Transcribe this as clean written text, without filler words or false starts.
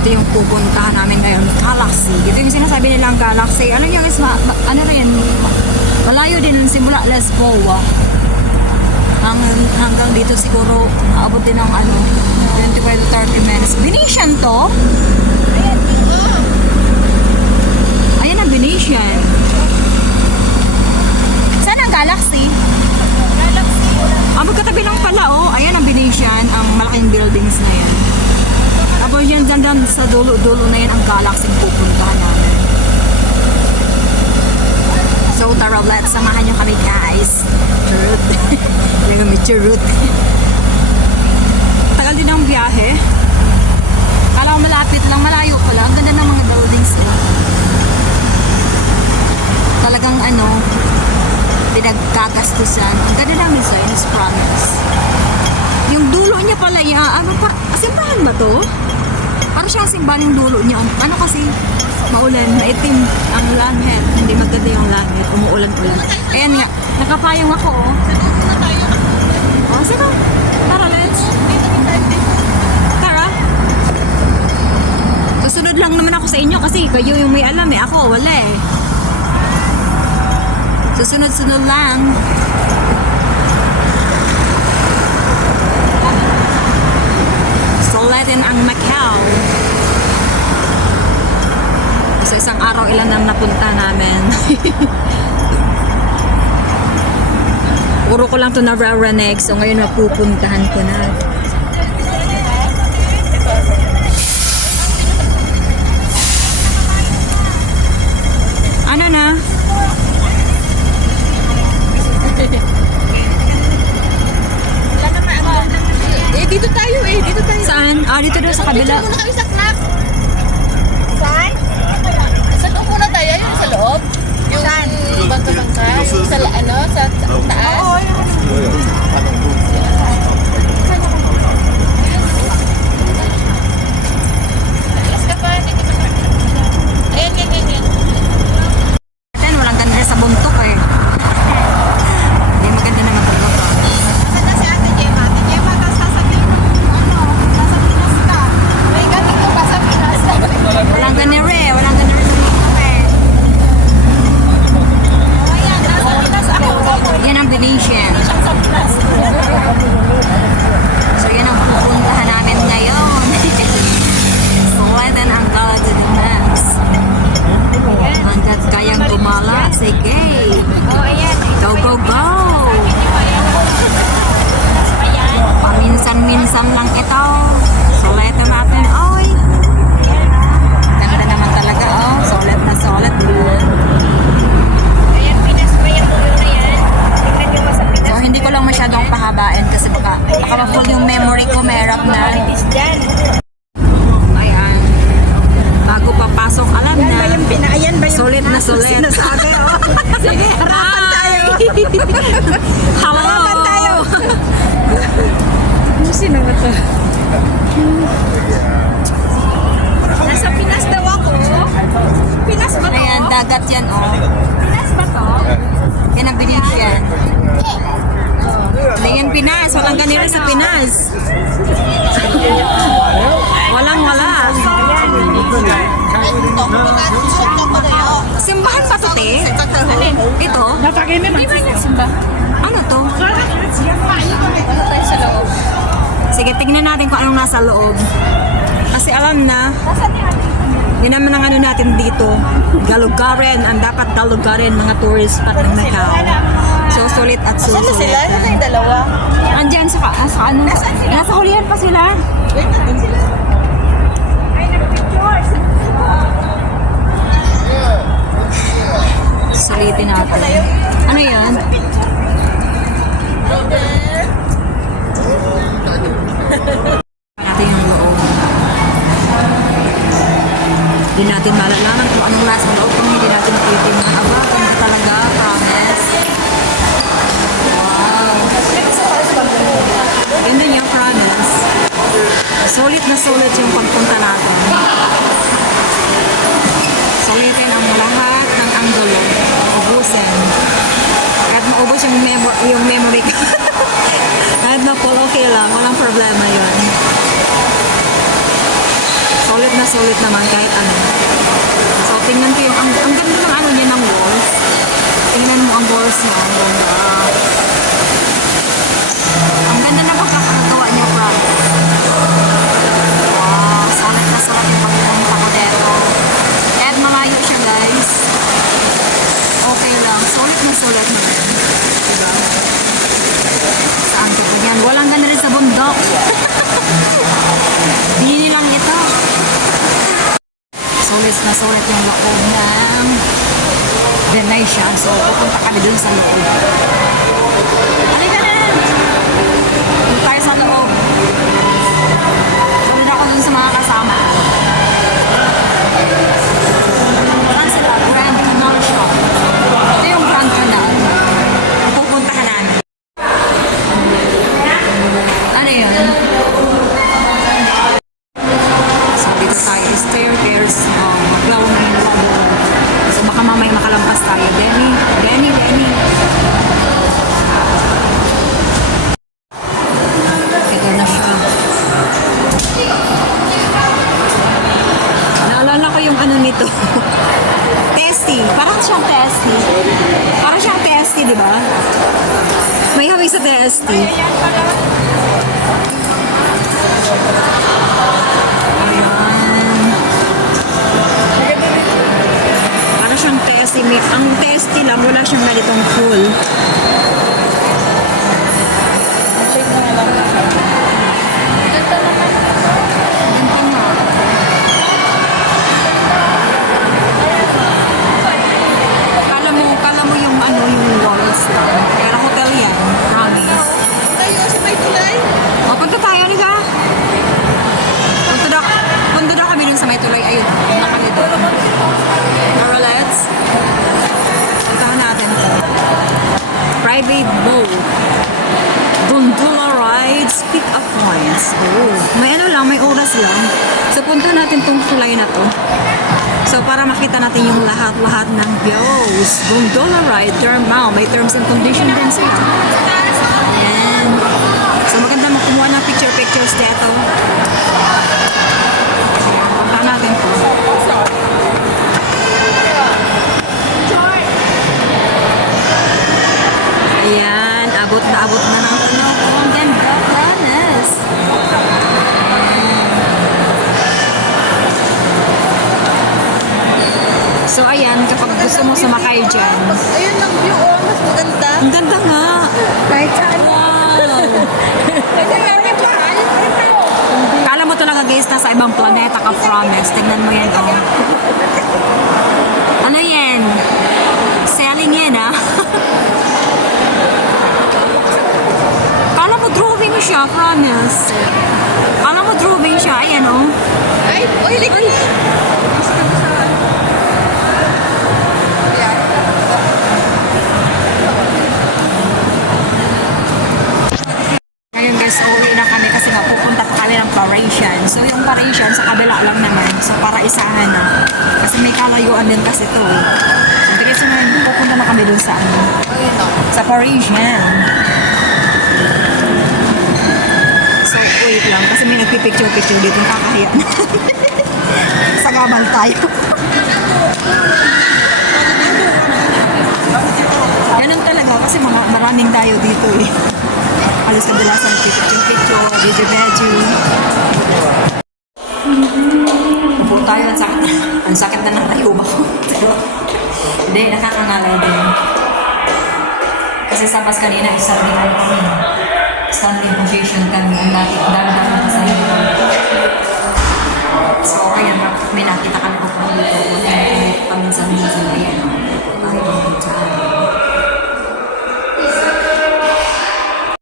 Ito yung pupuntahan namin ngayon, Galaxy. Ito yung sinasabi nilang Galaxy. Ano yung is, ano rin, malayo din simula Lesboa. Hanggang dito siguro, aabot din ng 25 to 30 minutes. Venetian to? Ayan ang Venetian. Saan ang Galaxy? Magkatabi lang pala, oh. Ayan ang Venetian, ang malaking buildings na yan. Tapos yan, dyan sa dulo-dulo na yan ang Galaxy pupuntahan namin. So tara, let's samahan nyo kami, guys. Churut. Yung kami, churut. Tagal din ang biyahe. Kala ko malapit lang, malayo pala. Ang ganda ng mga buildings nila. Talagang pinagkagastusan. Ang ganda namin sa Venus Province. Yung dulo niya pala, simbahan ba to? Para siyang simbahan yung dulo niya. Ano kasi, maulan, maitim ang langit. Hindi maganda yung langit. Umuulan-ulan. Ayan nga, nakapayong ako, oh. Oh, sige. Tara, let's. Tara. Susunod lang naman ako sa inyo kasi kayo yung may alam eh. Ako, wala eh. Susunod-sunod lang. Soletin ang Macau. Sa isang araw ilan na napunta namin. Puro ko lang ito nararanig. So ngayon mapupuntahan ko na. Ano na? Dito tayo dito tayo. Saan? Dito daw sa kabila. Dito muna kami sa club. Saan? Sa loob muna tayo, yung sa loob. Yung saan? Bangka-bangka. Sa sa taas. Oo, alas ka pa, dito ka. Ayan. Ayan, walang ganda sa buntok eh. Hindi maganda naman talaga. Saan na si Ate Gemma? Ate Gemma, tapos sasabihin mo, nasa Pinas ka. May ganito ba sa Pinas? Walang ganire, walang ganire sa buntok eh. Ayan, nasa Pinas ako. Yan ang Venetian. Sa Pinas. So yan ang pupuntahan namin ngayon. Soletin ang gala to the max. Hanggat kayang gumala, sige. Oh, ayan. Go, go, go! Paminsan-minsan lang ito. Soletin natin, oy! Ganda naman talaga, oh. Solet na solet. Ayan, Pinas pa yung dulo na yan. Tingnan nyo ba sa Pinas? So hindi ko lang masyadong pahabain kasi baka ma-full yung memory ko, merap na. Maritis dyan. Ayan. Bago papasok, alam na. Ayan ba yung Solet na solet. sinasabi, oh? Sige, harapan tayo. Hello! Harapan tayo. Sino ba to? Nasa Pinas daw ako. Pinas ba to? Ayan, dagat yan, oh. Pinas ba to? Yan ang Venetian. Ayan, Pinas. Walang ganira sa Pinas. Walang-wala. Simbahan pa to, te? Ito? Hindi ba nagsimba? Ano to? Ano tayo sa loob? Sige, tignan natin kung anong nasa loob. Kasi alam na, Nasaan yan? yun naman ang natin dito. Galugarin, ang dapat galugarin mga tourist spot ng Macau. So, sulit at Saan na sila? Ano tayong dalawa? Andyan sa ano? Nasa hulihan pa sila. Wait, natin sila. Ay, nag-pictures. Sulitin natin. Ano yan? Natin yung loob. Hindi natin malalaman kung anong nasa loob kung hindi natin titingnan. Aba, ganda talaga, promise. Wow. Ganda niya, promise. Solid na solid yung pagpunta natin. Sulitin ang lahat ng anggulo. Ubusin. Kahit maubos yung memory ko. Kahit na full, okay lang. Walang problema yun. sulit naman kahit ano. So, tingnan ko yung, ang ganda ng ano niya ng walls. Tingnan mo ang walls niya. Ang ganda. Ang ganda na pagkakagawa niya, promise. Wow, sulit na sulit yung pagpunta ko dito. Kahit malayo siya, guys. Okay lang. Sulit naman. Diba? Saan ka po yan? Walang ganda rin sa bundok. Hindi lang ito. Sulit yung loob ng Venetian. So, pupunta kami dun sa loob. Halika na! Punta tayo sa loob. Sulit ako dun sa mga kasama. Saan sila? Grand Canal Shop. Ito yung Grand Canal. Pupuntahan namin. Ano yun? So, dito tayo. Staircase. Maglaw na yung loob. So, baka mamaya makalampas tayo. Denny. Ito na siya. Naalala ko yung ano nito. Testy. Parang siyang testy, di ba? May hawig sa testy. Para siyang testy. Ang testy lang, wala siyang ganitong full. Ganda nga. Kala mo yung ano, yung walls lang. Pero hotel yan, promise. Tayo sa may tulay. O, punta tayo, niga. Punta daw kami dun sa may tulay. Ayun, nakalito. Pero let's. Puntahan natin to. Private boat. Gondola rides, pick up points. Oh, may ano lang, may oras lang. So, punta natin tong tulay na to. So, para makita natin yung lahat-lahat ng views. Gondola ride, may terms and conditions din sila. Ayan. So, maganda kumuha ng pictures dito. Punta natin po. Ayan, abot na ng tunog. Ang ganda, promise. So, ayan, kapag gusto mo sumakay dyan. Ayun lang view, oh. Mas maganda. Ang ganda nga. Kahit saan. Wow. Kala mo talaga guys, nasa ibang planeta ka, promise. Tignan mo yan, oh. Ano yan? Selling yan, ah. Kala mo drawing siya, promise. Kala mo drawing siya, ayan, oh. Ay, oy, like. Ngayon guys, uuwi na kami kasi nga pupunta pa kami ng Parisian. So yung Parisian sa kabila lang naman. So para isahan na. Kasi may kalayuan din kasi to. So diretso na pupunta na kami dun sa ano. Ayun o. Sa Parisian. So wait lang kasi may nagpipicture-picture dito. Kakahiya na. Sagabal tayo. Ganun talaga kasi maraming tayo dito eh. Halos kadalasan picture, video. Upo tayo, ang sakit na ng tayuba ko. Hindi, nakakangalay din. Kasi sa bus kanina, standing position kami. Ang dami